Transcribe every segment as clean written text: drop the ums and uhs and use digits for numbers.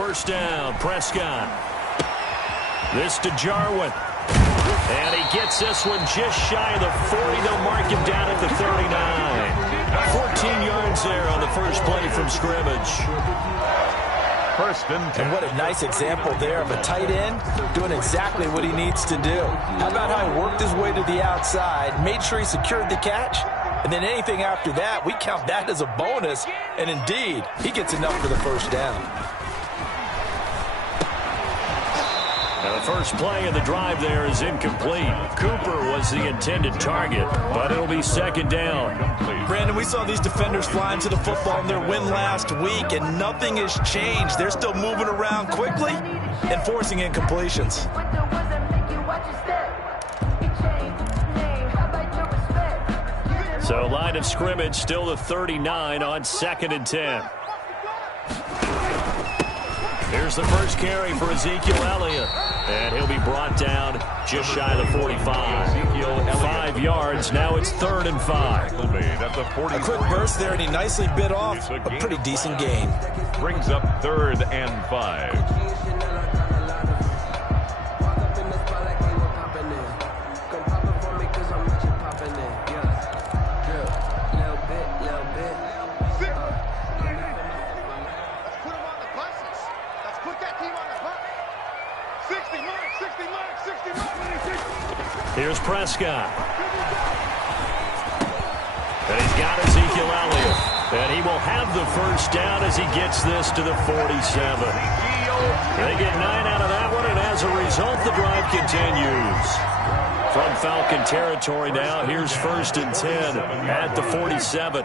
first down. Prescott. This to Jarwin. And he gets this one just shy of the 40. They'll mark him down at the 39. 14 yards there on the first play from scrimmage. And what a nice example there of a tight end doing exactly what he needs to do. How about how he worked his way to the outside, made sure he secured the catch, and then anything after that, we count that as a bonus. And indeed, he gets enough for the first down. Now the first play of the drive there is incomplete. Cooper was the intended target, but it'll be second down. Brandon, we saw these defenders flying to the football in their win last week, and nothing has changed. They're still moving around quickly and forcing incompletions. So line of scrimmage still the 39 on 2nd and 10. Here's the first carry for Ezekiel Elliott. And he'll be brought down just shy of the 45. 5 yards. Now it's 3rd and 5. A quick burst there, and he nicely bit off a pretty decent gain. Brings up 3rd and 5. Here's Prescott. And he's got Ezekiel Elliott. And he will have the first down as he gets this to the 47. They get 9 out of that one, and as a result, the drive continues. From Falcon territory now, here's 1st and 10 at the 47.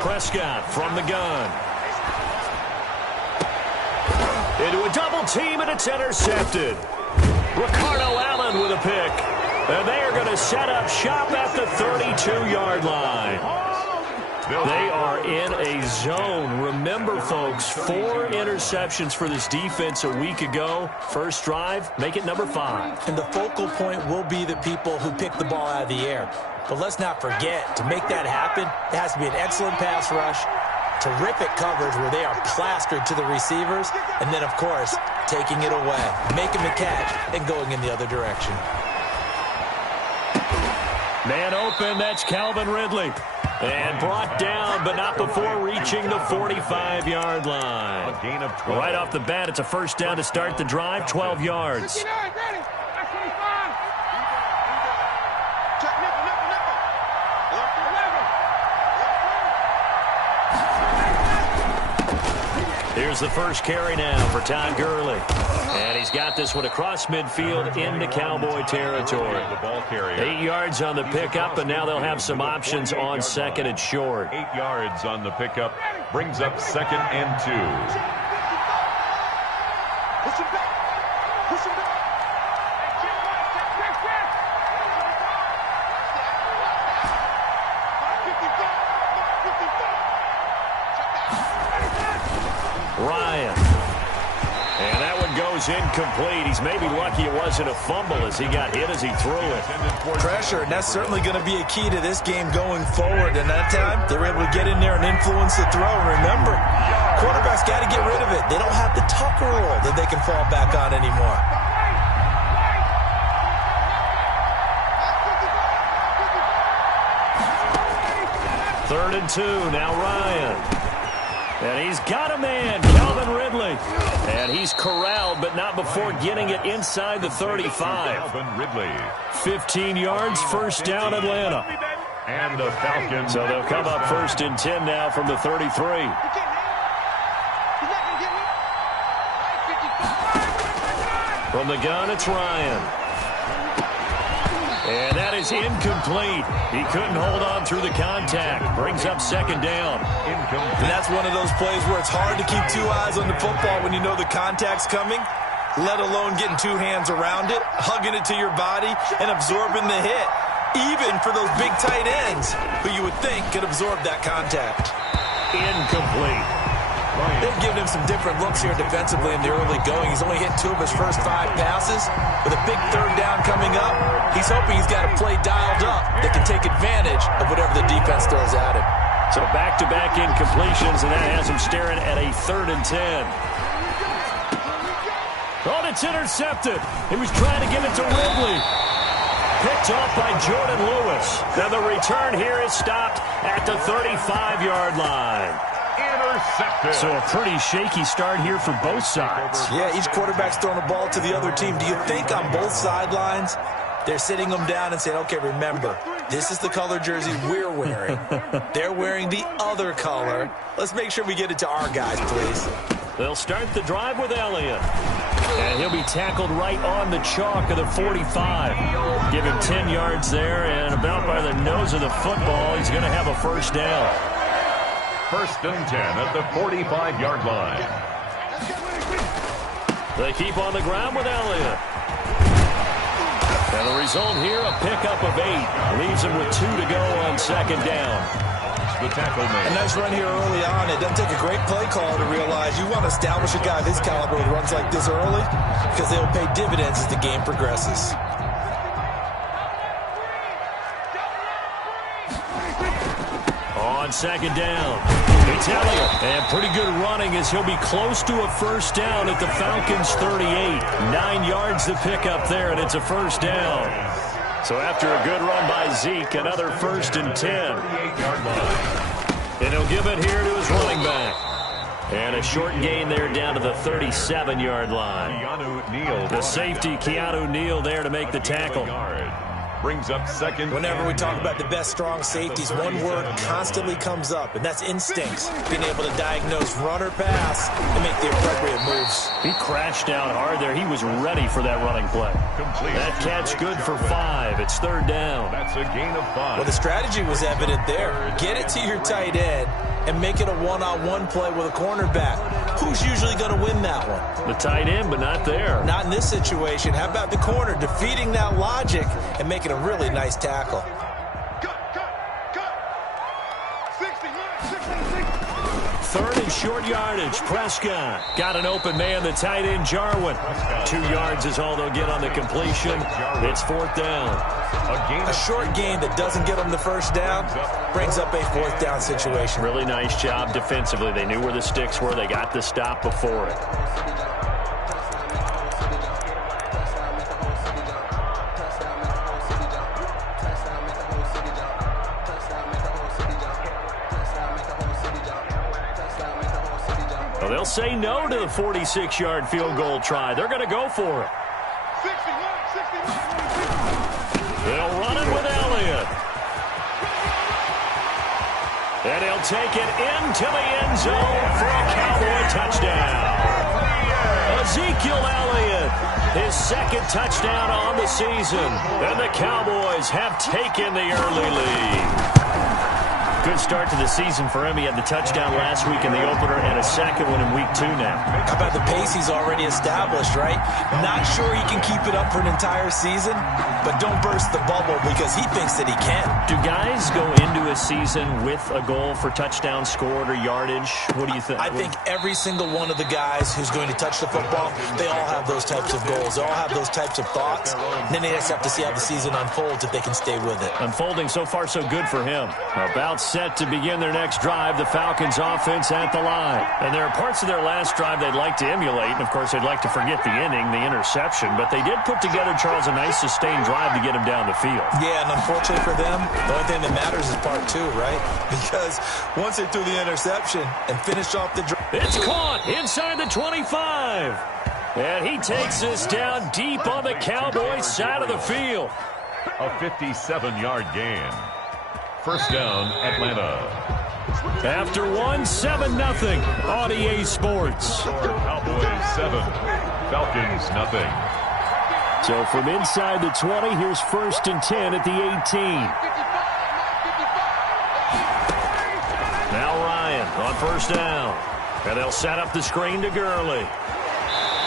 Prescott from the gun. Into a double team, and it's intercepted. Ricardo Allen with a pick. And they are going to set up shop at the 32-yard line. They are in a zone. Remember, folks, 4 interceptions for this defense a week ago. First drive, make it number 5. And the focal point will be the people who pick the ball out of the air. But let's not forget, to make that happen, it has to be an excellent pass rush, terrific coverage where they are plastered to the receivers, and then, of course, taking it away, making the catch, and going in the other direction. Man open, that's Calvin Ridley. And brought down, but not before reaching the 45-yard line. A gain of 12. Right off the bat, it's a first down to start the drive, 12 yards. Here's the first carry now for Todd Gurley. And he's got this one across midfield into Cowboy territory. 8 yards on the pickup, and now they'll have some options on 2nd and short. 8 yards on the pickup. Brings up 2nd and 2. Push him back. Push him back. Ryan. And that one goes incomplete. He's maybe lucky it wasn't a fumble as he got hit as he threw it. Pressure, and that's certainly going to be a key to this game going forward. And that time, they were able to get in there and influence the throw. And remember, quarterbacks got to get rid of it. They don't have the Tucker rule that they can fall back on anymore. Third and 2, now Ryan. And he's got a man, Calvin Ridley. And he's corralled, but not before getting it inside the 35. Calvin Ridley. 15 yards, first down Atlanta. And the Falcons. So they'll come up 1st and 10 now from the 33. From the gun, it's Ryan. And that is incomplete. He couldn't hold on through the contact. Brings up 2nd down. And that's one of those plays where it's hard to keep 2 eyes on the football when you know the contact's coming, let alone getting 2 hands around it, hugging it to your body, and absorbing the hit, even for those big tight ends who you would think could absorb that contact. Incomplete. They've given him some different looks here defensively in the early going. He's only hit 2 of his first 5 passes. With a big 3rd down coming up, he's hoping he's got a play dialed up that can take advantage of whatever the defense throws at him. So back-to-back incompletions, and that has him staring at a 3rd and 10. Oh, it's intercepted. He was trying to give it to Ridley. Picked off by Jordan Lewis. Now the return here is stopped at the 35-yard line. Intercepted. So a pretty shaky start here for both sides. Yeah, each quarterback's throwing the ball to the other team. Do you think on both sidelines they're sitting them down and saying, okay, remember, this is the color jersey we're wearing. They're wearing the other color. Let's make sure we get it to our guys, please. They'll start the drive with Elliott. And he'll be tackled right on the chalk of the 45. Give him 10 yards there, and about by the nose of the football, he's going to have a first down. 1st and 10 at the 45-yard line. They keep on the ground with Elliott. And the result here, a pickup of 8. Leaves him with 2 to go on 2nd down. The tackle made. A nice run here early on. It doesn't take a great play caller to realize you want to establish a guy of his caliber with runs like this early because they'll pay dividends as the game progresses. On 2nd down, it's Elliott. And pretty good running as he'll be close to a first down at the Falcons' 38. 9 yards to pick up there, and it's a first down. So after a good run by Zeke, another 1st and 10. And he'll give it here to his running back. And a short gain there down to the 37-yard line. The safety, Keanu Neal, there to make the tackle. Brings up 2nd. Whenever we talk about the best strong safeties, one word constantly comes up, and that's instincts. Being able to diagnose run or pass and make the appropriate moves. He crashed out hard there. He was ready for that running play. Complete. That catch good for 5. It's 3rd down. That's a gain of 5. Well, the strategy was evident there. Get it to your tight end and make it a one-on-one play with a cornerback. Who's usually going to win that one? The tight end, but not there. Not in this situation. How about the corner defeating that logic and making a really nice tackle? Third and short yardage. Prescott got an open man, the tight end Jarwin. 2 yards is all they'll get on the completion. It's 4th down. A short gain that doesn't get them the first down brings up a 4th down situation. Really nice job defensively. They knew where the sticks were. They got the stop before it. Well, they'll say no to the 46-yard field goal try. They're going to go for it. They'll run it with Elliott. And he'll take it into the end zone for a Cowboy touchdown. Ezekiel Elliott, his 2nd touchdown on the season. And the Cowboys have taken the early lead. Good start to the season for him. He had the touchdown last week in the opener and a 2nd one in week 2 now. How about the pace he's already established, right? Not sure he can keep it up for an entire season, but don't burst the bubble because he thinks that he can. Do guys go into a season with a goal for touchdown scored or yardage? What do you think? I think every single one of the guys who's going to touch the football, they all have those types of goals. They all have those types of thoughts. And then they just have to see how the season unfolds if they can stay with it. Unfolding so far so good for him. About set to begin their next drive, the Falcons offense at the line. And there are parts of their last drive they'd like to emulate, and of course they'd like to forget the inning, the interception, but they did put together, Charles, a nice sustained drive to get him down the field. Yeah, and unfortunately for them, the only thing that matters is part 2, right? Because once they threw the interception and finished off the drive. It's caught inside the 25. And he takes this down deep on the Cowboys side of the field. A 57-yard gain. First down, Atlanta. After 7-0 on EA Sports. Cowboys 7, Falcons nothing. So from inside the 20, here's 1st and 10 at the 18. Now Ryan on 1st down. And they'll set up the screen to Gurley.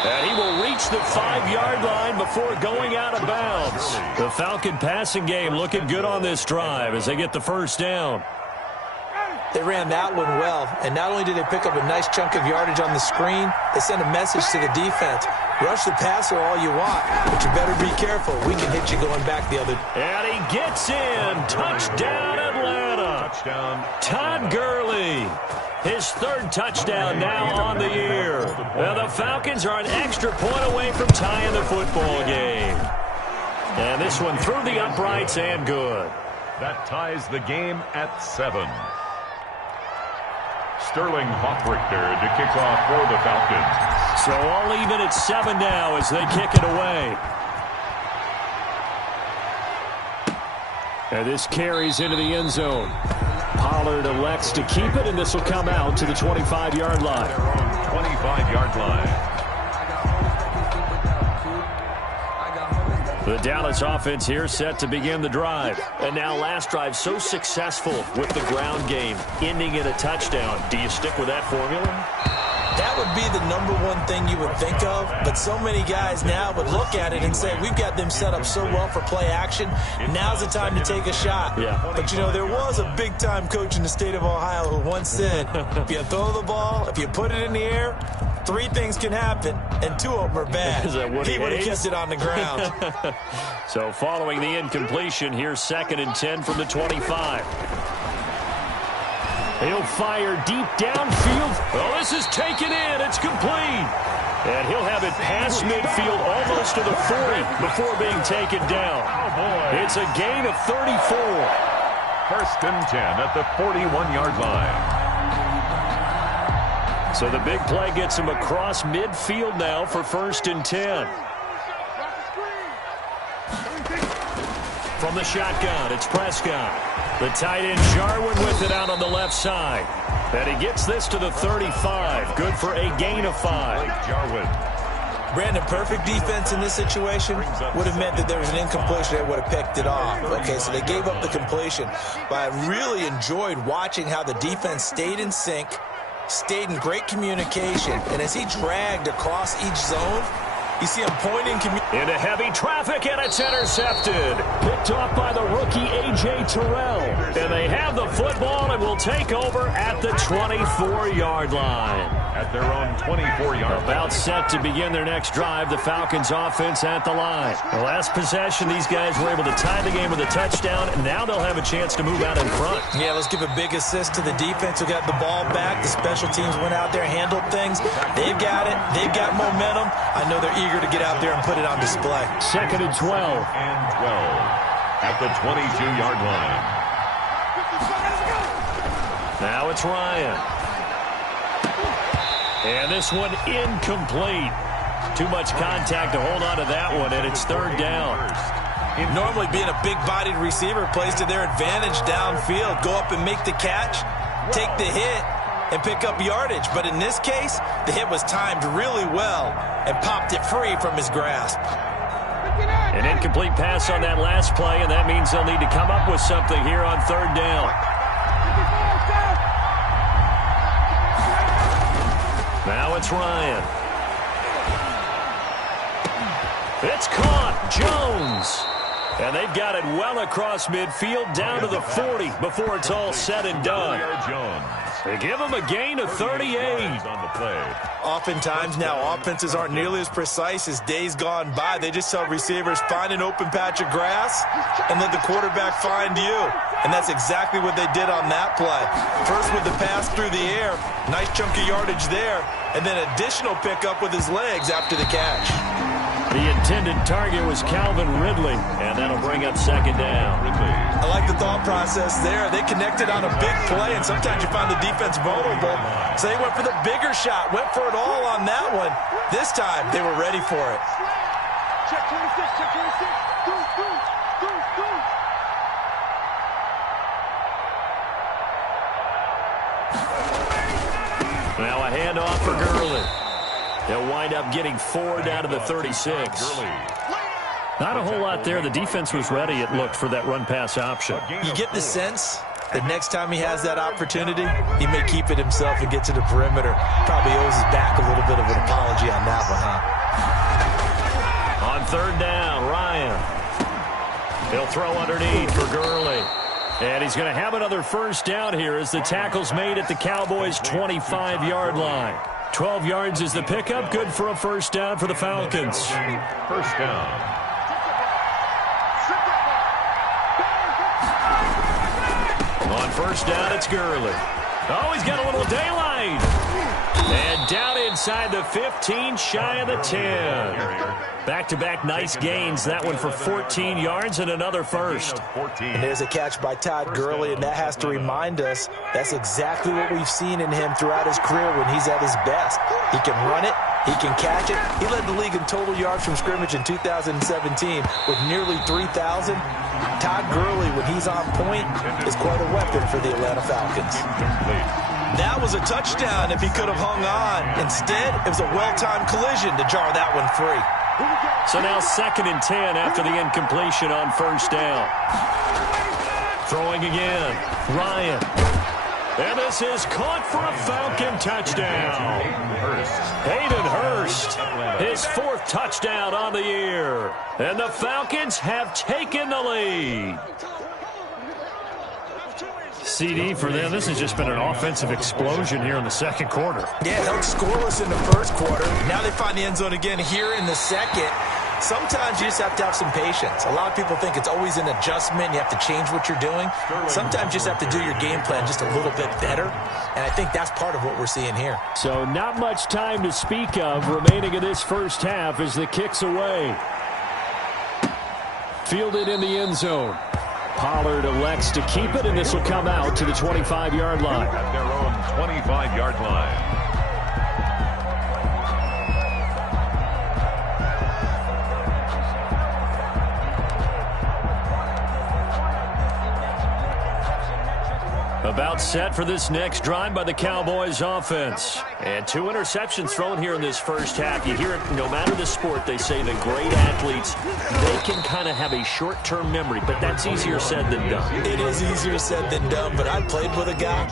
And he will reach the 5-yard line before going out of bounds. The Falcon passing game looking good on this drive as they get the first down. They ran that one well, and not only did they pick up a nice chunk of yardage on the screen, they sent a message to the defense. Rush the passer all you want, but you better be careful. We can hit you going back the other. And he gets in. Touchdown, Atlanta. Touchdown. Todd Gurley. His third touchdown now on the year. And the Falcons are an extra point away from tying the football game. And this one through the uprights and good. That ties the game at 7. Sterling Hoffrichter to kick off for the Falcons. So all even at 7 now as they kick it away. And this carries into the end zone. Pollard elects to keep it, and this will come out to the 25-yard line. 25-yard line. The Dallas offense here set to begin the drive. And now last drive so successful with the ground game, ending in a touchdown. Do you stick with that formula? That would be the number one thing you would think of, but so many guys now would look at it and say, we've got them set up so well for play action, now's the time to take a shot. Yeah. But, you know, there was a big-time coach in the state of Ohio who once said, if you throw the ball, if you put it in the air, 3 things can happen, and 2 of them are bad. Is that Woody He would have Hayes? kept it on the ground. So following the incompletion, here's 2nd and 10 from the 25. He'll fire deep downfield. Oh, this is taken in. It's complete. And he'll have it past midfield almost to the 40 before being taken down. Oh, boy. It's a gain of 34. 1st and 10 at the 41-yard line. So the big play gets him across midfield now for 1st and 10. From the shotgun, it's Prescott. The tight end Jarwin with it out on the left side. And he gets this to the 35. Good for a gain of 5. Blake Jarwin. Brandon, perfect defense in this situation would have meant that there was an incompletion. They would have picked it off. Okay, so they gave up the completion. But I really enjoyed watching how the defense stayed in sync, stayed in great communication, and as he dragged across each zone, you see him pointing. Into heavy traffic, and it's intercepted. Picked off by the rookie A.J. Terrell. And they have the football and will take over at the 24-yard line. At their own 24-yard line. About set to begin their next drive. The Falcons offense at the line. The last possession, these guys were able to tie the game with a touchdown, and now they'll have a chance to move out in front. Yeah, let's give a big assist to the defense who got the ball back. The special teams went out there, handled things. They've got it. They've got momentum. I know they're eager to get out there and put it on display. 2nd and 12. And 12 at the 22-yard line. Now it's Ryan. And this one incomplete. Too much contact to hold on to that one, and it's 3rd down. Normally being a big-bodied receiver plays to their advantage downfield. Go up and make the catch, take the hit, and pick up yardage. But in this case, the hit was timed really well and popped it free from his grasp. An incomplete pass on that last play, and that means they'll need to come up with something here on 3rd down. Now it's Ryan. It's caught. Jones. And they've got it well across midfield down to the 40 before it's all said and done. Jones. They give him a gain of 38. On the play. Oftentimes now, offenses aren't nearly as precise as days gone by. They just tell receivers, find an open patch of grass and let the quarterback find you. And that's exactly what they did on that play. First with the pass through the air, nice chunk of yardage there, and then additional pickup with his legs after the catch. The intended target was Calvin Ridley, and that'll bring up 2nd down. I like the thought process there. They connected on a big play, and sometimes you find the defense vulnerable. So they went for the bigger shot, went for it all on that one. This time, they were ready for it. Check 26, check 26. Go. Now a handoff for Gurley. They'll wind up getting 4 down to the 36. Not a whole lot there. The defense was ready, it looked, for that run-pass option. You get the sense that next time he has that opportunity, he may keep it himself and get to the perimeter. Probably owes his back a little bit of an apology on that one, huh? On 3rd down, Ryan. He'll throw underneath for Gurley. And he's going to have another first down here as the tackle's made at the Cowboys' 25-yard line. 12 yards is the pickup. Good for a first down for the Falcons. First down. On first down, it's Gurley. Oh, he's got a little daylight. And down inside the 15, shy of the 10. Back-to-back nice gains. That one for 14 yards and another first. And there's a catch by Todd Gurley, and that has to remind us that's exactly what we've seen in him throughout his career when he's at his best. He can run it. He can catch it. He led the league in total yards from scrimmage in 2017 with nearly 3,000. Todd Gurley, when he's on point, is quite a weapon for the Atlanta Falcons. That was a touchdown if he could have hung on. Instead, it was a well-timed collision to jar that one free. So now 2nd and 10 after the incompletion on first down. Throwing again. Ryan. And this is caught for a Falcon touchdown. Hayden Hurst, his 4th touchdown on the year. And the Falcons have taken the lead. CD for them. This has just been an offensive explosion here in the second quarter. Yeah, held scoreless in the first quarter. Now they find the end zone again here in the second. Sometimes you just have to have some patience. A lot of people think it's always an adjustment. You have to change what you're doing. Sometimes you just have to do your game plan just a little bit better. And I think that's part of what we're seeing here. So not much time to speak of remaining in this first half as the kick's away. Fielded in the end zone. Pollard elects to keep it, and this will come out to the 25-yard line. At their own 25-yard line. About set for this next drive by the Cowboys offense. And 2 interceptions thrown here in this first half. You hear it, no matter the sport, they say the great athletes, they can kind of have a short-term memory, but that's easier said than done. It is easier said than done, but I played with a guy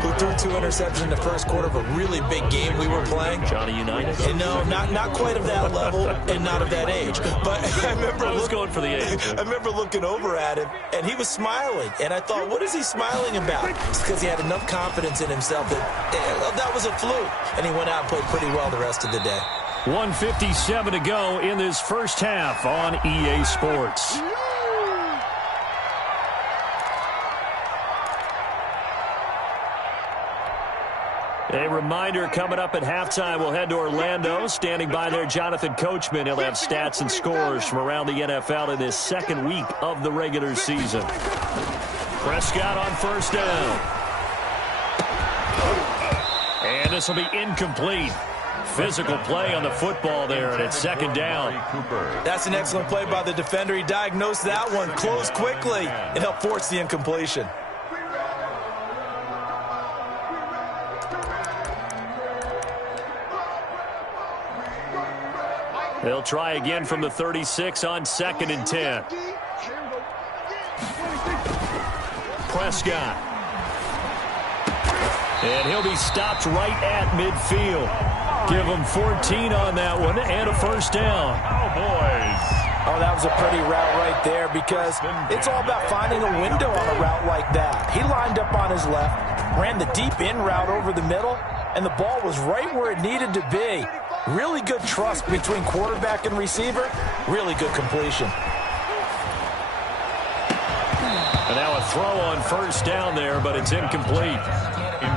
who threw 2 interceptions in the first quarter of a really big game we were playing. Johnny Unitas? And no, not quite of that level and not of that age. But I remember going for the age. I remember looking over at him, and he was smiling. And I thought, what is he smiling about? It's because he had enough confidence in himself that was a fluke. And he went out and played pretty well the rest of the day. 1:57 to go in this first half on EA Sports. A reminder coming up at halftime, we'll head to Orlando. Standing by there, Jonathan Coachman. He'll have stats and scores from around the NFL in this second week of the regular season. Prescott on first down. And this will be incomplete. Physical play on the football there, and it's second down. That's an excellent play by the defender. He diagnosed that one, closed quickly, and helped force the incompletion. They'll try again from the 36 on 2nd and 10. Prescott. And he'll be stopped right at midfield. Give him 14 on that one and a first down. Cowboys. Oh, that was a pretty route right there because it's all about finding a window on a route like that. He lined up on his left, ran the deep in route over the middle, and the ball was right where it needed to be. Really good trust between quarterback and receiver. Really good completion. And now a throw on first down there, but it's incomplete.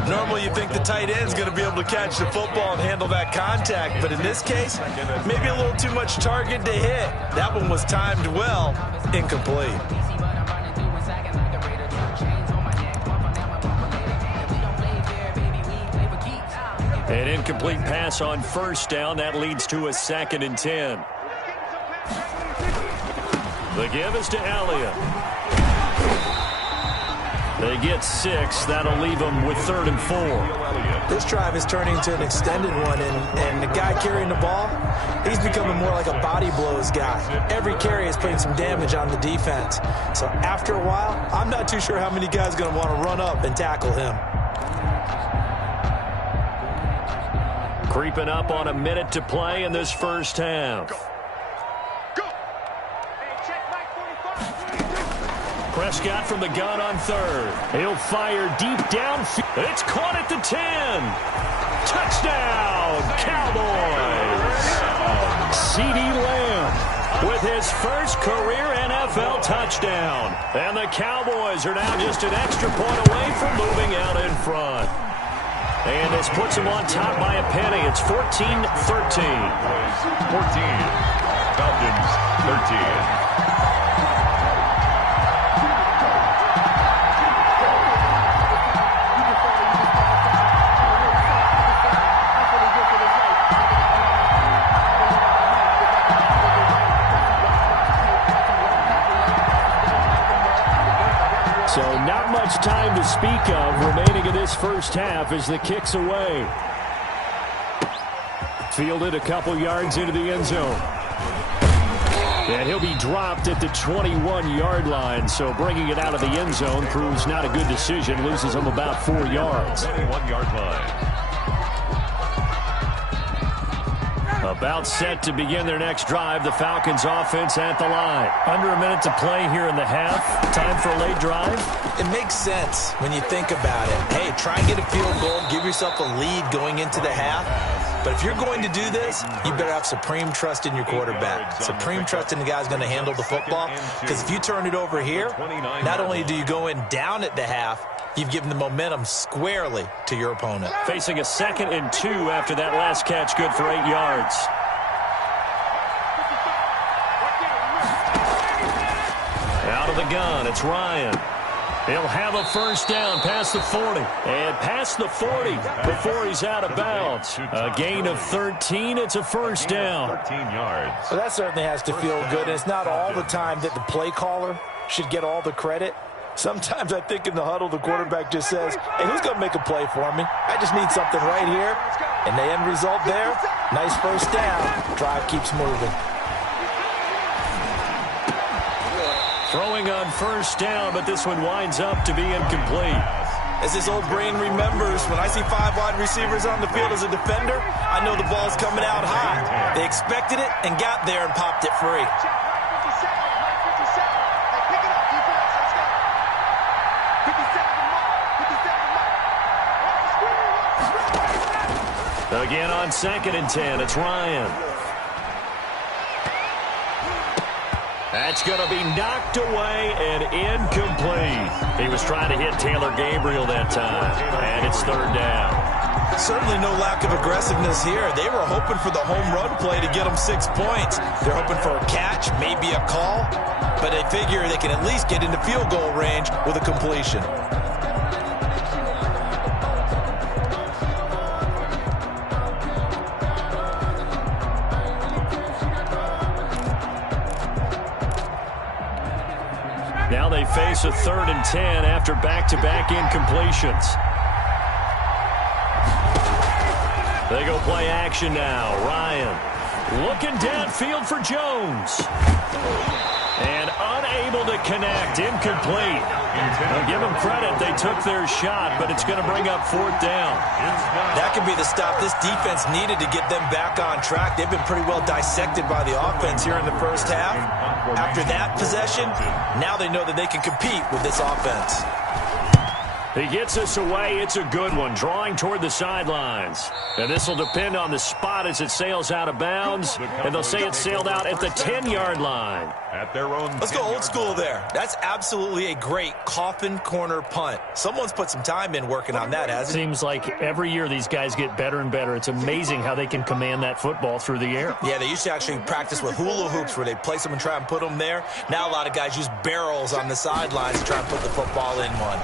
Normally you think the tight end's going to be able to catch the football and handle that contact, but in this case, maybe a little too much target to hit. That one was timed well, incomplete. An incomplete pass on first down. That leads to a 2nd and 10. The give is to Elliott. They get 6. That'll leave them with 3rd and 4. This drive is turning into an extended one, and the guy carrying the ball, he's becoming more like a body blows guy. Every carry is putting some damage on the defense. So after a while, I'm not too sure how many guys are going to want to run up and tackle him. Creeping up on a minute to play in this first half. Prescott from the gun on third. He'll fire deep downfield. It's caught at the 10. Touchdown, Cowboys. CeeDee Lamb with his first career NFL touchdown. And the Cowboys are now just an extra point away from moving out in front. And this puts them on top by a penny. It's 14-13. 14. Falcons 13. So not much time to speak of remaining in this first half as the kick's away. Fielded a couple yards into the end zone. And he'll be dropped at the 21-yard line. So bringing it out of the end zone proves not a good decision. Loses him about 4 yards. 21-yard line. About set to begin their next drive. The Falcons offense at the line. Under a minute to play here in the half. Time for a late drive. It makes sense when you think about it. Hey, try and get a field goal. Give yourself a lead going into the half. But if you're going to do this, you better have supreme trust in your quarterback. Supreme trust in the guy who's going to handle the football. Because if you turn it over here, not only do you go in down at the half, you've given the momentum squarely to your opponent. Facing a 2nd and 2 after that last catch, good for 8 yards. Out of the gun, it's Ryan. He'll have a first down past the 40. And past the 40 before he's out of bounds. A gain of 13, it's a first down. 13 yards. So that certainly has to feel good. And it's not all the time that the play caller should get all the credit. Sometimes I think in the huddle, the quarterback just says, hey, who's going to make a play for me? I just need something right here. And the end result there, nice first down. Drive keeps moving. Throwing on first down, but this one winds up to be incomplete. As his old brain remembers, when I see 5 wide receivers on the field as a defender, I know the ball's coming out high. They expected it and got there and popped it free. Again on 2nd and 10, it's Ryan. That's going to be knocked away and incomplete. He was trying to hit Taylor Gabriel that time, and it's 3rd down. Certainly no lack of aggressiveness here. They were hoping for the home run play to get them 6 points. They're hoping for a catch, maybe a call, but they figure they can at least get into field goal range with a completion. Now they face a 3rd and 10 after back-to-back incompletions. They go play action now. Ryan looking downfield for Jones. And unable to connect. Incomplete. Now give them credit. They took their shot, but it's going to bring up 4th down. That could be the stop this defense needed to get them back on track. They've been pretty well dissected by the offense here in the first half. After that possession, now they know that they can compete with this offense. He gets us away. It's a good one. Drawing toward the sidelines. And this will depend on the spot as it sails out of bounds. And they'll say it sailed out at the 10-yard line. At their own. Let's go old school there. That's absolutely a great coffin corner punt. Someone's put some time in working on that, hasn't it? Seems like every year these guys get better and better. It's amazing how they can command that football through the air. Yeah, they used to actually practice with hula hoops where they place them and try and put them there. Now a lot of guys use barrels on the sidelines to try and put the football in one.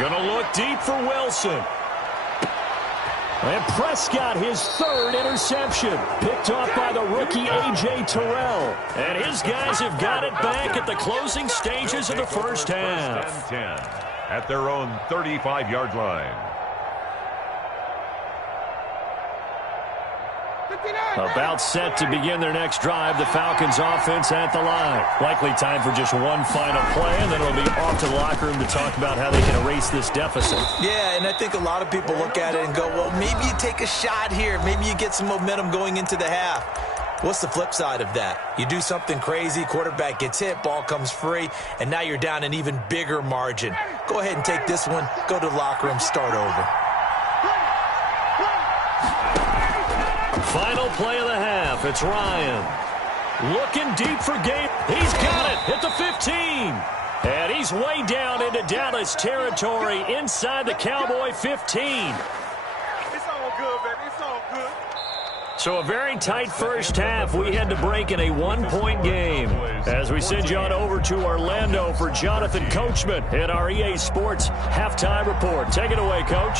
Gonna look deep for Wilson. And Prescott, his 3rd interception. Picked off by the rookie A.J. Terrell. And his guys have got it back at the closing stages of the first half. 10 at their own 35-yard line. About set to begin their next drive. The Falcons offense at the line. Likely time for just one final play, and then it'll be off to the locker room to talk about how they can erase this deficit. Yeah, and I think a lot of people look at it and go, well, maybe you take a shot here. Maybe you get some momentum going into the half. What's the flip side of that? You do something crazy, quarterback gets hit, ball comes free, and now you're down an even bigger margin. Go ahead and take this one, go to the locker room, start over. Final play of the half. It's Ryan. Looking deep for Gabe. He's got it at the 15. And he's way down into Dallas territory inside the Cowboy 15. It's all good, baby. It's all good. So a very tight first half. We had to break in a one-point game. As we send you on over to Orlando for Jonathan Coachman in our EA Sports Halftime Report. Take it away, Coach.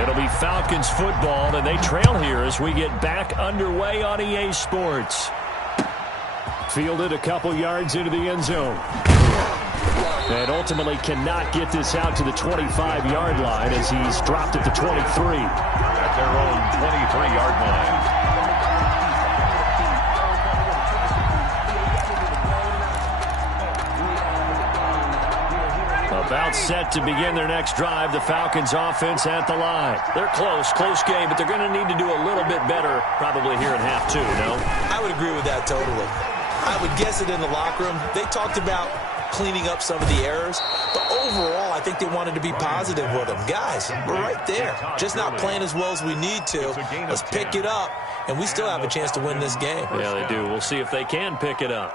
It'll be Falcons football, and they trail here as we get back underway on EA Sports. Fielded a couple yards into the end zone. And ultimately cannot get this out to the 25-yard line as he's dropped at the 23. At their own 23-yard line. About set to begin their next drive. The Falcons offense at the line. They're close game, but they're going to need to do a little bit better probably here in half two, no? I would agree with that totally. I would guess it in the locker room. They talked about cleaning up some of the errors, but overall I think they wanted to be positive with them. Guys, we're right there. Just not playing as well as we need to. Let's pick it up, and we still have a chance to win this game. Yeah, they do. We'll see if they can pick it up.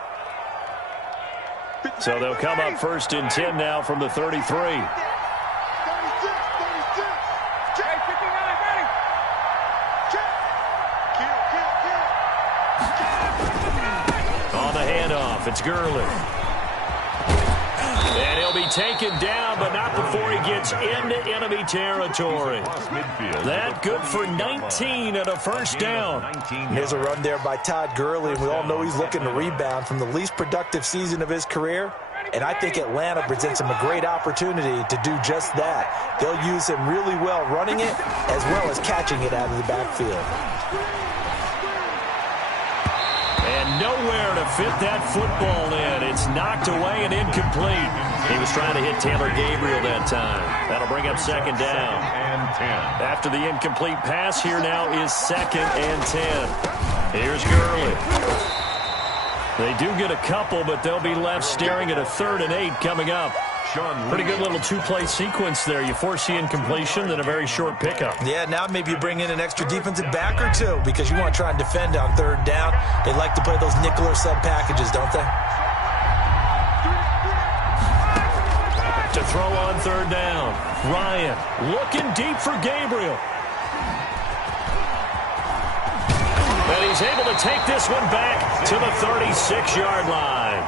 So they'll come up first and 10 now from the 33. 36, 36. Check, 59, ready. Check. Kill. On the handoff, it's Gurley. And he'll be taken down, but not before he gets into enemy territory. That good for 19 and a first down. Here's a run there by Todd Gurley, and we all know he's looking to rebound from the least productive season of his career. And I think Atlanta presents him a great opportunity to do just that. They'll use him really well running it as well as catching it out of the backfield. And nowhere to fit that football in. It's knocked away and incomplete. He was trying to hit Taylor Gabriel that time. That'll bring up second down. And 10. After the incomplete pass, here now is second and 10. Here's Gurley. They do get a couple, but they'll be left staring at a 3rd and 8 coming up. Pretty good little two-play sequence there. You force the incompletion, then a very short pickup. Yeah, now maybe you bring in an extra defensive back or two because you want to try and defend on 3rd down. They like to play those nickel or sub packages, don't they? To throw on 3rd down. Ryan looking deep for Gabriel. And he's able to take this one back to the 36-yard line.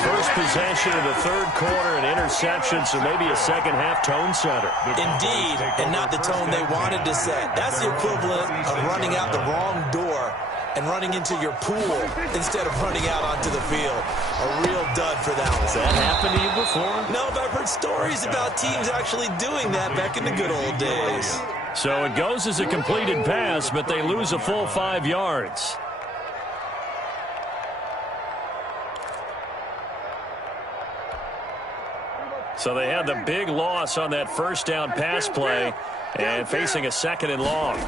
First possession of the 3rd quarter, an interception, so maybe a second-half tone setter. Indeed, and not the tone they wanted to set. That's the equivalent of running out the wrong door and running into your pool instead of running out onto the field. A real dud for that one. Has that happened to you before? No, but I've heard stories about teams actually doing that back in the good old days. So it goes as a completed pass, but they lose a full 5 yards. So they had the big loss on that first down pass play and facing a 2nd and long.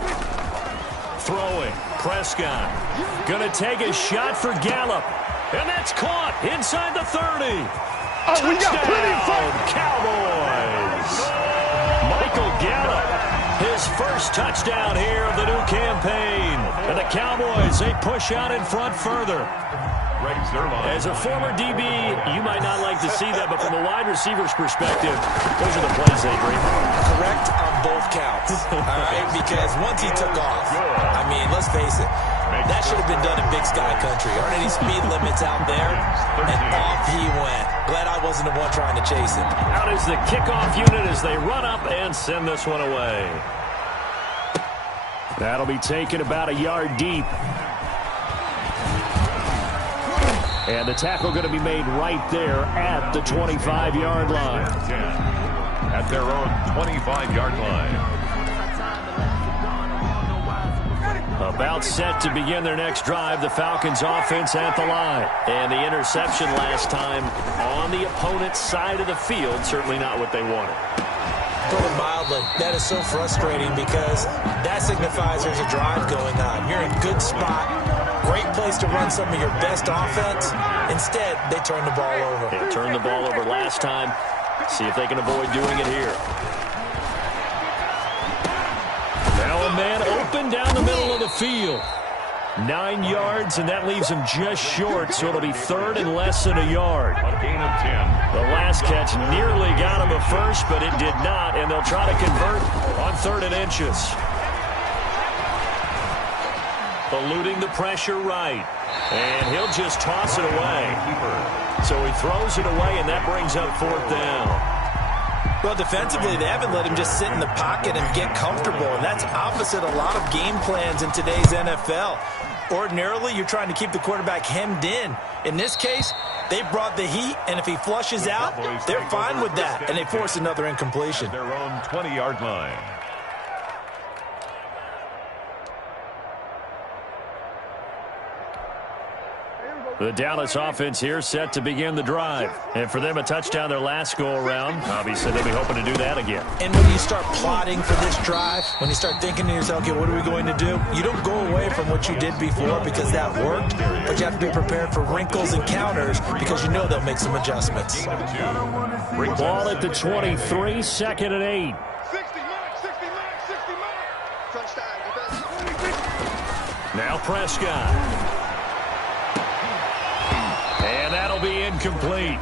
Throwing, Prescott. Going to take a shot for Gallup. And that's caught inside the 30. Oh, we got plenty of fun. Cowboys. Michael Gallup, his first touchdown here of the new campaign. And the Cowboys, they push out in front further. As a former DB, you might not like to see that, but from a wide receiver's perspective, those are the plays they dream of. Correct on both counts, all right? Because once he took off, I mean, let's face it, that should have been done in Big Sky Country. Aren't any speed limits out there? And off he went. Glad I wasn't the one trying to chase him. Out is the kickoff unit as they run up and send this one away. That'll be taken about a yard deep. And the tackle going to be made right there at the 25-yard line. At their own 25-yard line. About set to begin their next drive, the Falcons offense at the line. And the interception last time on the opponent's side of the field, certainly not what they wanted. put it mildly. That is so frustrating because that signifies there's a drive going on. You're in a good spot. Great place to run some of your best offense. Instead, they turn the ball over. They turned the ball over last time. See if they can avoid doing it here. Now a man open down the middle of the field. 9 yards, and that leaves him just short, so it'll be third and less than a yard. A gain of 10. The last catch nearly got him a first, but it did not, and they'll try to convert on 3rd and inches. Eluding the pressure right, and he'll just toss it away. So he throws it away, and that brings up 4th down. Well, defensively, they haven't let him just sit in the pocket and get comfortable, and that's opposite a lot of game plans in today's NFL. Ordinarily, you're trying to keep the quarterback hemmed in. In this case, they brought the heat, and if he flushes out, they're fine with that, and they force another incompletion. Their own 20-yard line. The Dallas offense here set to begin the drive. And for them, a touchdown their last go-around. Obviously, they'll be hoping to do that again. And when you start plotting for this drive, when you start thinking to yourself, okay, what are we going to do? You don't go away from what you did before because that worked, but you have to be prepared for wrinkles and counters because you know they'll make some adjustments. Ball at the 23, 2nd and 8. 60 mark. Now Prescott. And that'll be incomplete.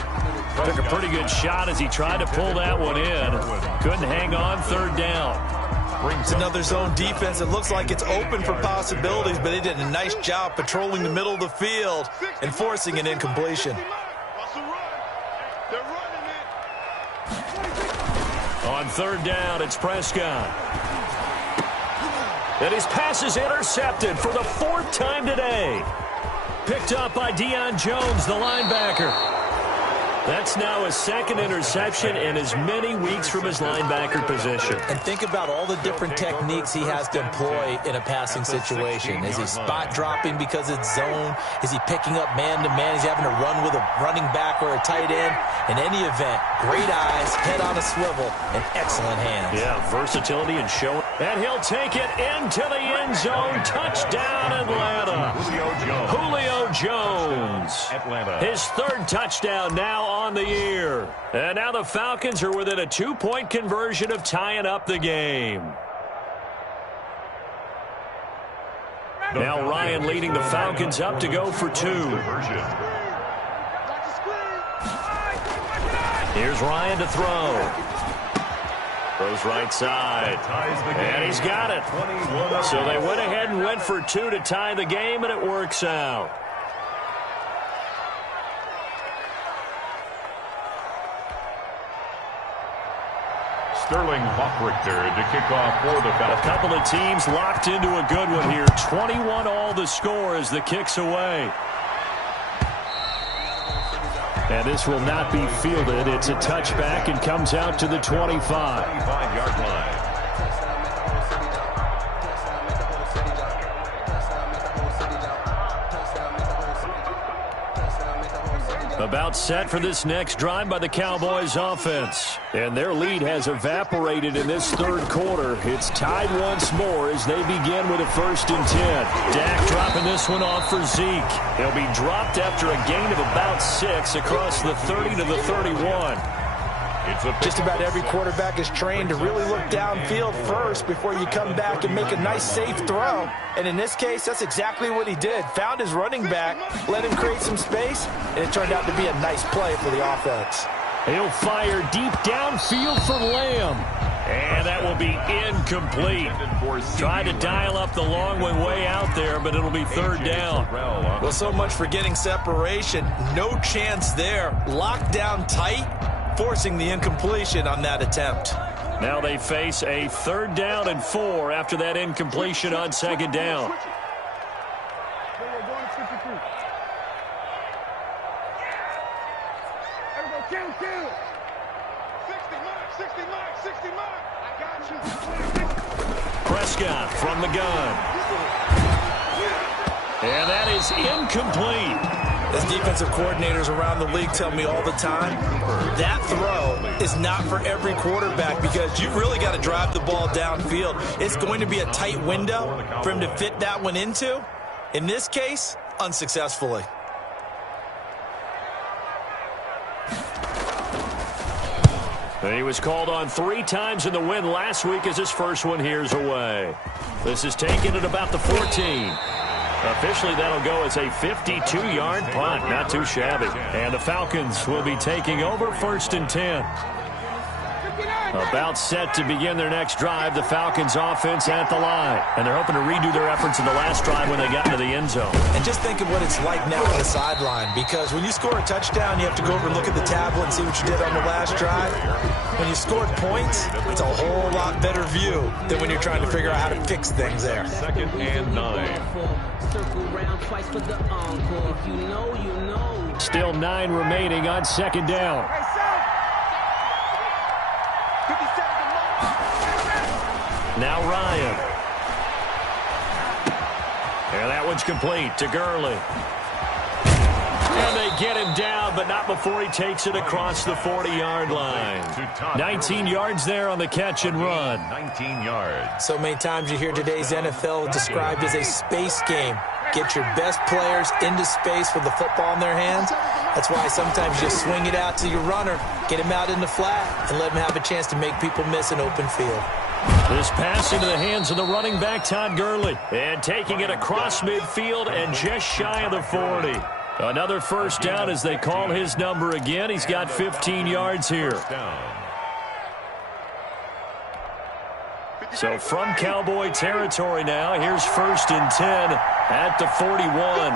Took a pretty good shot as he tried to pull that one in. Couldn't hang on, 3rd down. It's another zone defense. It looks like it's open for possibilities, but they did a nice job patrolling the middle of the field and forcing an incompletion. On 3rd down, it's Prescott. And his pass is intercepted for the 4th time today. Picked up by Deion Jones, the linebacker. That's now his 2nd interception in as many weeks from his linebacker position. And think about all the different techniques he has to employ in a passing situation. Is he spot dropping because it's zone? Is he picking up man-to-man? Is he having to run with a running back or a tight end? In any event, great eyes, head on a swivel, and excellent hands. Yeah, versatility and showing. And he'll take it into the end zone. Touchdown, Atlanta. Julio Jones. Atlanta. His 3rd touchdown now on the year. And now the Falcons are within a 2-point conversion of tying up the game. Now Ryan leading the Falcons up to go for 2. Here's Ryan to throw. Throws right side. And he's got it. So they went ahead and went for 2 to tie the game, and it works out. Sterling Hockrichter to kick off for the Falcons. A couple of teams locked into a good one here. 21 all the score as the kick's away. And this will not be fielded. It's a touchback and comes out to the 25. 25-yard line. About set for this next drive by the Cowboys offense. And their lead has evaporated in this 3rd quarter. It's tied once more as they begin with a 1st and 10. Dak dropping this one off for Zeke. He'll be dropped after a gain of about 6 across the 30 to the 31. Just about every quarterback is trained to really look downfield first before you come back and make a nice, safe throw. And in this case, that's exactly what he did. Found his running back, let him create some space, and it turned out to be a nice play for the offense. He'll fire deep downfield for Lamb. And that will be incomplete. Tried to dial up the long one way out there, but it'll be 3rd down. Well, so much for getting separation. No chance there. Locked down tight, forcing the incompletion on that attempt. Now they face a 3rd down and 4 after that incompletion on 2nd down. Prescott from the gun. And that is incomplete. As defensive coordinators around the league tell me all the time, that throw is not for every quarterback because you've really got to drive the ball downfield. It's going to be a tight window for him to fit that one into. In this case, unsuccessfully. He was called on 3 times in the win last week as his first one here's away. This is taken at about the 14. Officially, that'll go as a 52-yard punt. Not too shabby. And the Falcons will be taking over 1st and 10. About set to begin their next drive, the Falcons offense at the line. And they're hoping to redo their efforts in the last drive when they got into the end zone. And just think of what it's like now on the sideline, because when you score a touchdown, you have to go over and look at the tablet and see what you did on the last drive. When you scored points, it's a whole lot better view than when you're trying to figure out how to fix things there. 2nd and 9. Still 9 remaining on 2nd down. Now Ryan. And that one's complete to Gurley. And they get him down, but not before he takes it across the 40-yard line. 19 yards there on the catch and run. 19 yards. So many times you hear today's NFL described as a space game. Get your best players into space with the football in their hands. That's why sometimes you just swing it out to your runner, get him out in the flat, and let him have a chance to make people miss an open field. This pass into the hands of the running back, Todd Gurley. And taking it across midfield and just shy of the 40. Another first down as they call his number again. He's got 15 yards here. So from Cowboy territory now, here's 1st and 10 at the 41.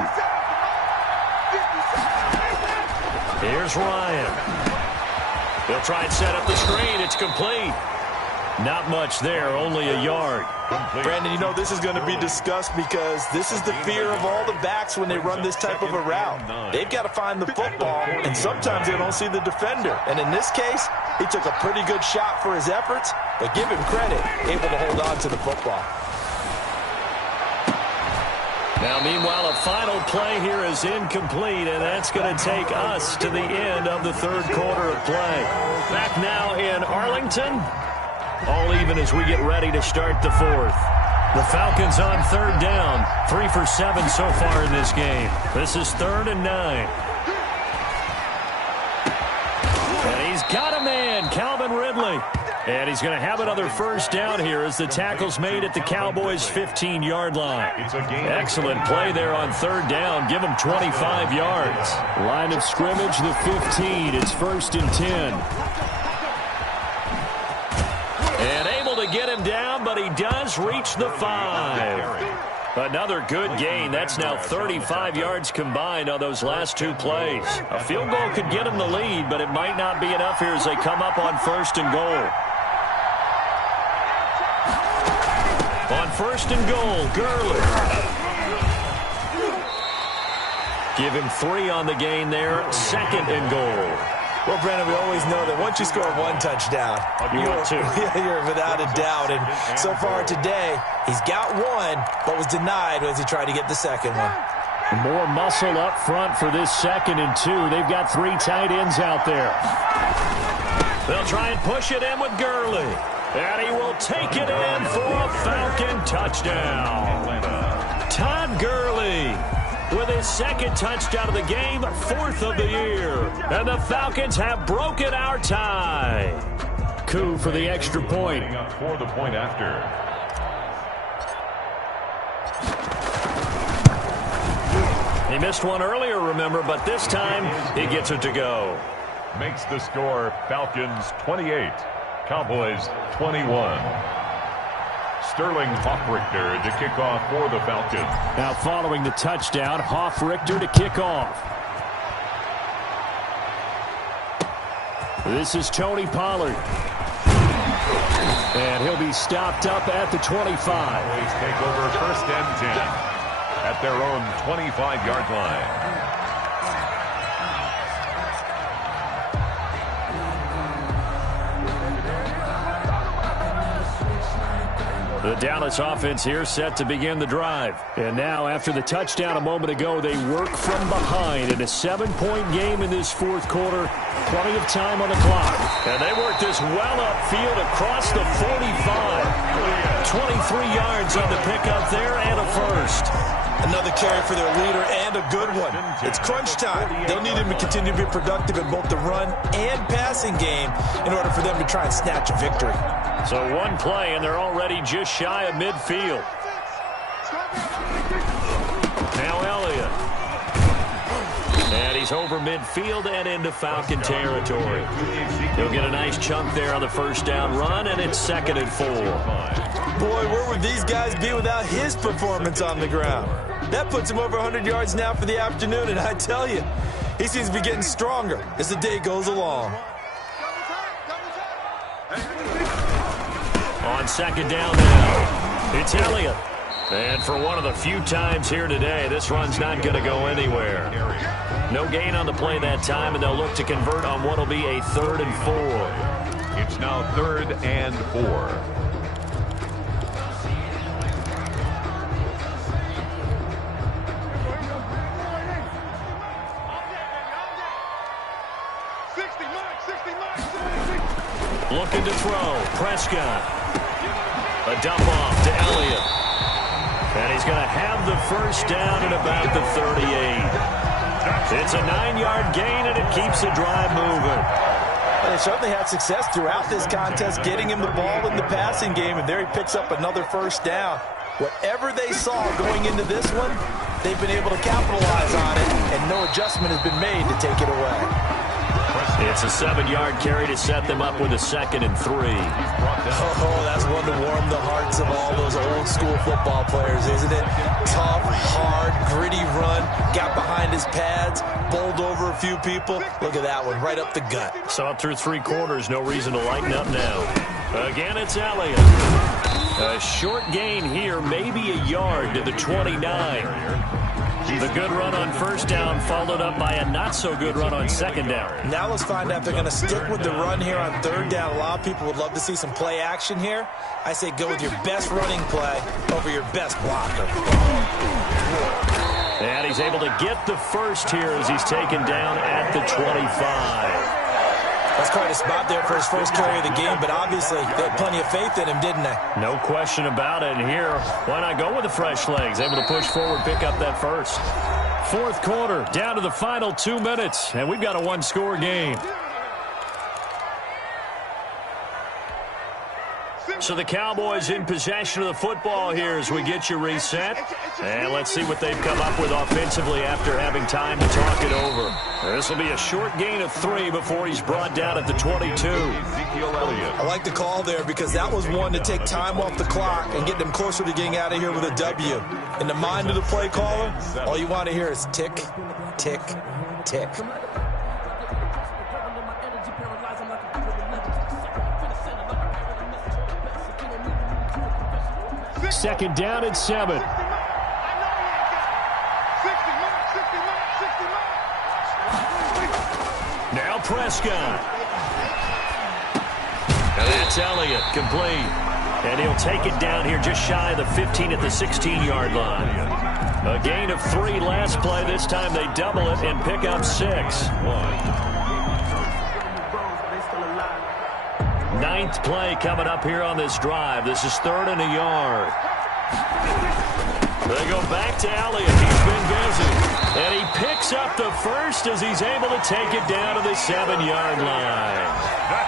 Here's Ryan. He'll try and set up the screen. It's complete. Not much there, only a yard. Brandon, you know this is going to be discussed because this is the fear of all the backs when they run this type of a route. They've got to find the football, and sometimes they don't see the defender. And in this case, he took a pretty good shot for his efforts, but give him credit, able to hold on to the football. Now, meanwhile, a final play here is incomplete, and that's going to take us to the end of the 3rd quarter of play. Back now in Arlington. All even as we get ready to start the 4th. The Falcons on 3rd down. 3 for 7 so far in this game. This is 3rd and 9. And he's got a man, Calvin Ridley. And he's going to have another first down here as the tackle's made at the Cowboys' 15-yard line. Excellent play there on 3rd down. Give him 25 yards. Line of scrimmage, the 15. It's 1st and 10. And able to get him down, but he does reach the 5. Another good gain. That's now 35 yards combined on those last 2 plays. A field goal could get him the lead, but it might not be enough here as they come up on 1st and goal. On 1st and goal, Gurley. Give him 3 on the gain there. 2nd and goal. Well, Brandon, we always know that once you score 1 touchdown, you're without a doubt. And so far today, he's got 1, but was denied as he tried to get the 2nd one. More muscle up front for this 2nd and 2. They've got 3 tight ends out there. They'll try and push it in with Gurley. And he will take it in for a Falcon touchdown. Todd Gurley with his 2nd touchdown of the game, 4th of the year. And the Falcons have broken our tie. Coup for the extra point. For the point after. He missed one earlier, remember, but this time he gets it to go. Makes the score Falcons 28, Cowboys 21. Sterling Hoffrichter to kick off for the Falcons. Now following the touchdown, Hoffrichter to kick off. This is Tony Pollard. And he'll be stopped up at the 25. Cowboys take over 1st and 10 at their own 25-yard line. The Dallas offense here set to begin the drive. And now, after the touchdown a moment ago, they work from behind in a 7-point game in this fourth quarter. Plenty of time on the clock. And they work this well upfield across the 45. 23 yards on the pickup there and a first. Another carry for their leader and a good one. It's crunch time. They'll need him to continue to be productive in both the run and passing game in order for them to try and snatch a victory. So one play, and they're already just shy of midfield. Now Elliott. And he's over midfield and into Falcon territory. He'll get a nice chunk there on the first down run, and it's 2nd and 4. Boy, where would these guys be without his performance on the ground? That puts him over 100 yards now for the afternoon, and I tell you, he seems to be getting stronger as the day goes along. On 2nd down now, it's Elliott. And for one of the few times here today, this run's not going to go anywhere. No gain on the play that time, and they'll look to convert on what will be a 3rd and 4. It's now 3rd and 4. Looking to throw. Prescott. A dump off to Elliott. And he's going to have the first down at about the 38. It's a 9-yard gain, and it keeps the drive moving. Well, they certainly had success throughout this contest getting him the ball in the passing game, and there he picks up another first down. Whatever they saw going into this one, they've been able to capitalize on it, and no adjustment has been made to take it away. It's a 7-yard carry to set them up with a 2nd and 3. Oh, that's one to warm the hearts of all those old-school football players, isn't it? Tough, hard, gritty run, got behind his pads, bowled over a few people. Look at that one, right up the gut. So up through 3 quarters, no reason to lighten up now. Again, it's Elliott. A short gain here, maybe a yard to the 29. The good run on first down followed up by a not-so-good run on 2nd down. Now let's find out if they're going to stick with the run here on 3rd down. A lot of people would love to see some play action here. I say go with your best running play over your best blocker. And he's able to get the first here as he's taken down at the 25. That's quite a spot there for his first carry of the game, but obviously they had plenty of faith in him, didn't they? No question about it. And here, why not go with the fresh legs? Able to push forward, pick up that first. 4th quarter, down to the final 2 minutes, and we've got a 1-score game. So the Cowboys in possession of the football here as we get you reset. And let's see what they've come up with offensively after having time to talk it over. This will be a short gain of 3 before he's brought down at the 22. I like the call there because that was one to take time off the clock and get them closer to getting out of here with a W. In the mind of the play caller, all you want to hear is tick, tick, tick. Second down and 7. Now Prescott. And that's Elliott, complete. And he'll take it down here just shy of the 15 at the 16-yard line. A gain of 3 last play. This time they double it and pick up 6. 9th play coming up here on this drive. This is 3rd and a yard. They go back to Elliott. He's been busy. And he picks up the first as he's able to take it down to the 7-yard line.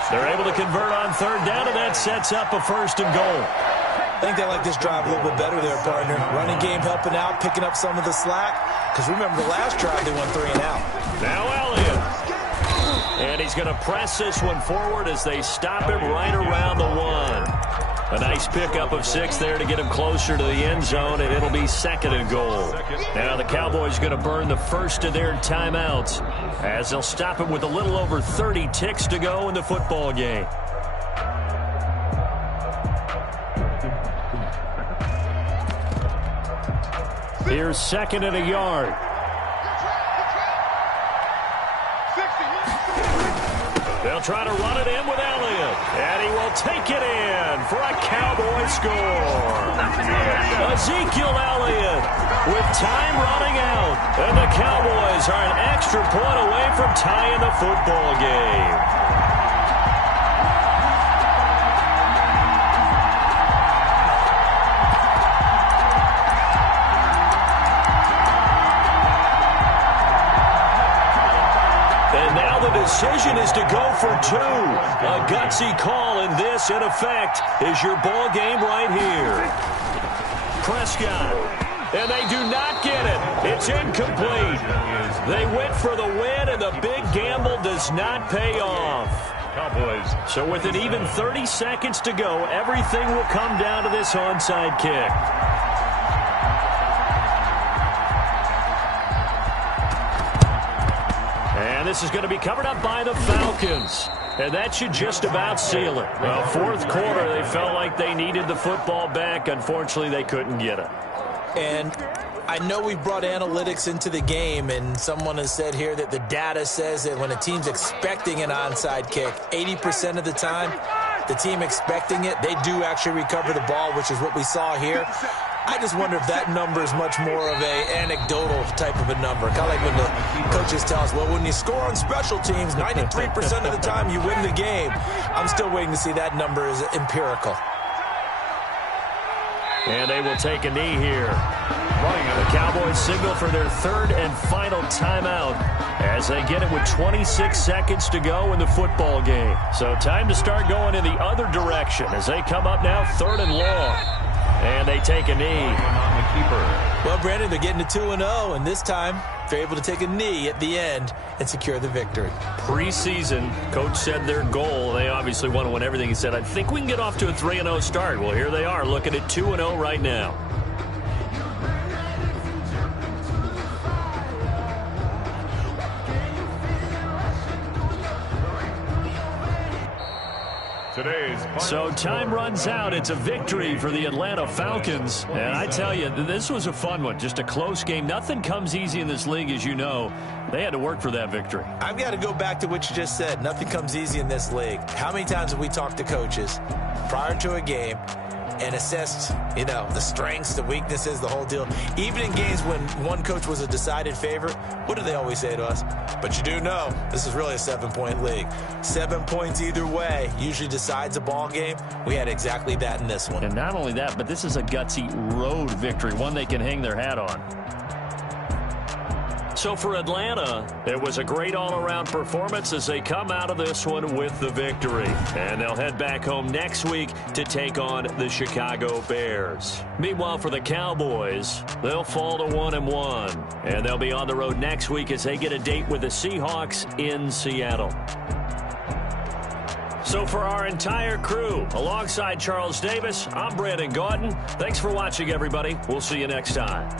They're able to convert on 3rd down, and that sets up a 1st and goal. I think they like this drive a little bit better there, partner. Running game helping out, picking up some of the slack. Because remember the last drive, they went 3 and out. Now Elliott. And he's going to press this one forward as they stop him right around the 1. A nice pickup of 6 there to get him closer to the end zone, and it'll be 2nd and goal. Now the Cowboys going to burn the first of their timeouts as they'll stop him with a little over 30 ticks to go in the football game. Here's 2nd and a yard. They'll try to run it in with Elliott. And he will take it in for a Cowboy score. Ezekiel Elliott with time running out. And the Cowboys are an extra point away from tying the football game. The decision is to go for two. A gutsy call, and this, in effect, is your ball game right here. Prescott, and they do not get it. It's incomplete. They went for the win, and the big gamble does not pay off. Cowboys. So with an even 30 seconds to go, everything will come down to this onside kick. This is going to be covered up by the Falcons. And that should just about seal it. Well, fourth quarter, they felt like they needed the football back. Unfortunately, they couldn't get it. And I know we brought analytics into the game, and someone has said here that the data says that when a team's expecting an onside kick, 80% of the time, the team expecting it, they do actually recover the ball, which is what we saw here. I just wonder if that number is much more of a anecdotal type of a number. Kind of like when the coaches tell us, well, when you score on special teams, 93% of the time you win the game. I'm still waiting to see that number is empirical. And they will take a knee here. The Cowboys signal for their third and final timeout as they get it with 26 seconds to go in the football game. So time to start going in the other direction as they come up now third and long. And they take a knee. Well, Brandon, they're getting to 2-0, and this time they're able to take a knee at the end and secure the victory. Preseason, coach said their goal, they obviously want to win everything. He said, I think we can get off to a 3-0 start. Well, here they are looking at 2-0 right now. So time runs out. It's a victory for the Atlanta Falcons. And I tell you, this was a fun one. Just a close game. Nothing comes easy in this league, as you know. They had to work for that victory. I've got to go back to what you just said. Nothing comes easy in this league. How many times have we talked to coaches prior to a game and assessed, the strengths, the weaknesses, the whole deal? Even in games when one coach was a decided favorite, what do they always say to us? But you do know, this is really a 7-point league. 7 points either way usually decides a ball game. We had exactly that in this one. And not only that, but this is a gutsy road victory, one they can hang their hat on. So for Atlanta, it was a great all-around performance as they come out of this one with the victory. And they'll head back home next week to take on the Chicago Bears. Meanwhile, for the Cowboys, they'll fall to 1-1. And they'll be on the road next week as they get a date with the Seahawks in Seattle. So for our entire crew, alongside Charles Davis, I'm Brandon Gaudin. Thanks for watching, everybody. We'll see you next time.